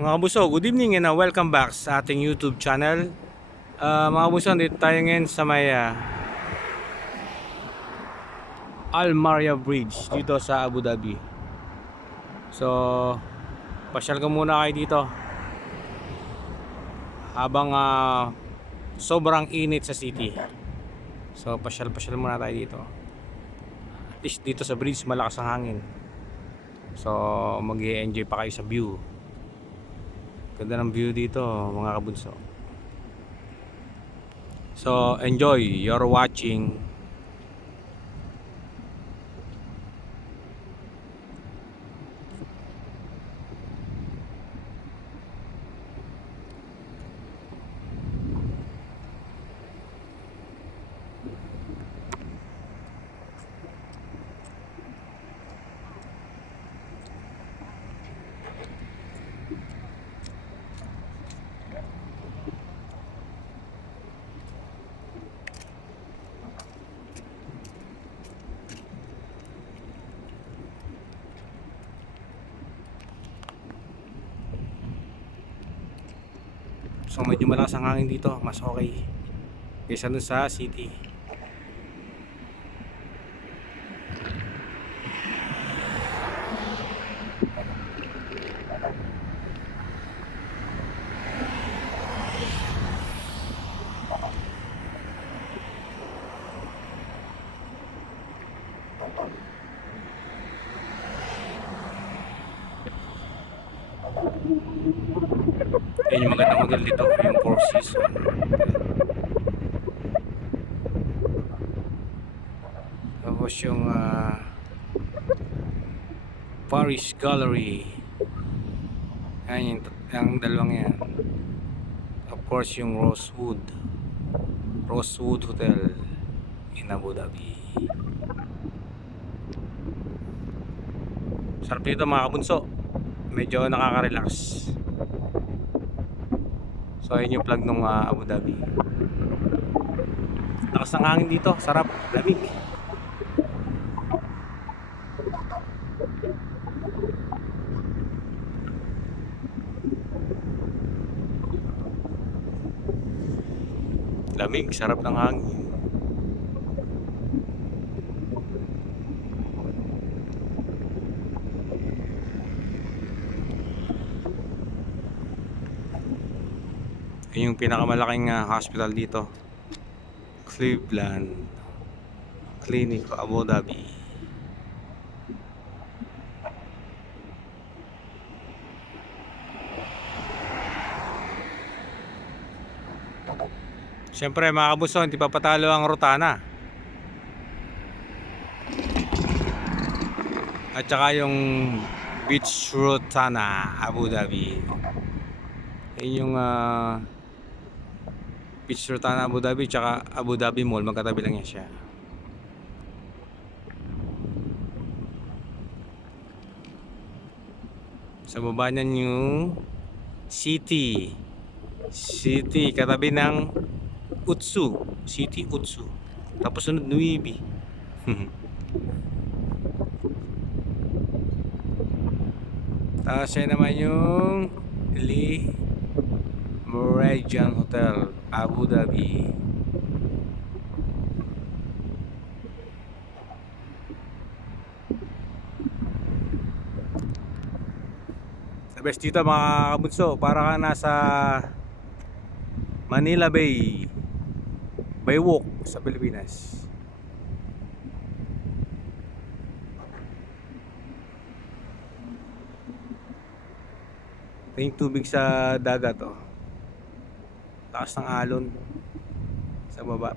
Mga kabuso, good evening and welcome back sa ating YouTube channel. Mga kabuso, dito tayo ngayon sa may Al Marja Bridge dito sa Abu Dhabi. So, pasyal ka muna kayo dito habang sobrang init sa city. So, pasyal muna tayo dito. At least dito sa bridge malakas ang hangin. So, mag-i-enjoy pa kayo sa view. Ganda ng view dito, mga kabunso. So, enjoy. You're watching So medyo malakas ang hangin dito, mas okay kaysa dun sa city. Yan yung magandang hotel dito, yung Four Seasons. Tapos yung Paris Gallery. Yan yung dalawang yan. Of course yung Rosewood Hotel in Abu Dhabi. Sarap dito mga kabunso. Medyo nakaka-relax. So ayun yung plug ng Abu Dhabi. Lakas ng hangin dito, sarap, lamig. Lamig, sarap ng hangin. Yun yung pinakamalaking hospital dito, Cleveland Clinic, Abu Dhabi. Siyempre mga kabuso, hindi pa patalo ang Rotana at saka yung Beach Rotana Abu Dhabi. Yun yung Beach Rotana Abu Dhabi tsaka Abu Dhabi Mall, magkatabi lang yan siya. Sa baba niyan yung City katabi ng City Utsu. Tapos sunod Nuibi. Tapos yan naman yung Le Meridian Hotel Abu Dhabi. The best dito mga kabunso, para ka nasa Manila Bay, Baywalk sa Pilipinas. Ito yung tubig sa dagat, oh. Lakas ng alon sa baba.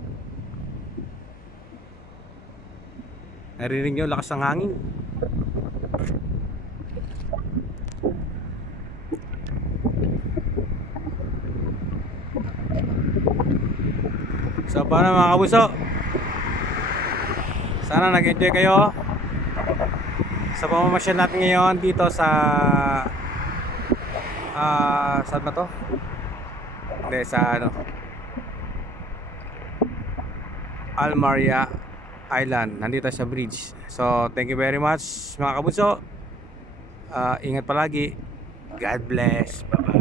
Narinig nyo lakas ng hangin. So paano mga kabuso, sana nag-enjoy kayo sa pamamasyal natin ngayon dito sa saan ba to? Hindi, sa Al Marja Island. Nandito sa bridge. So thank you very much mga kabuso. Ingat palagi. God bless. Bye-bye.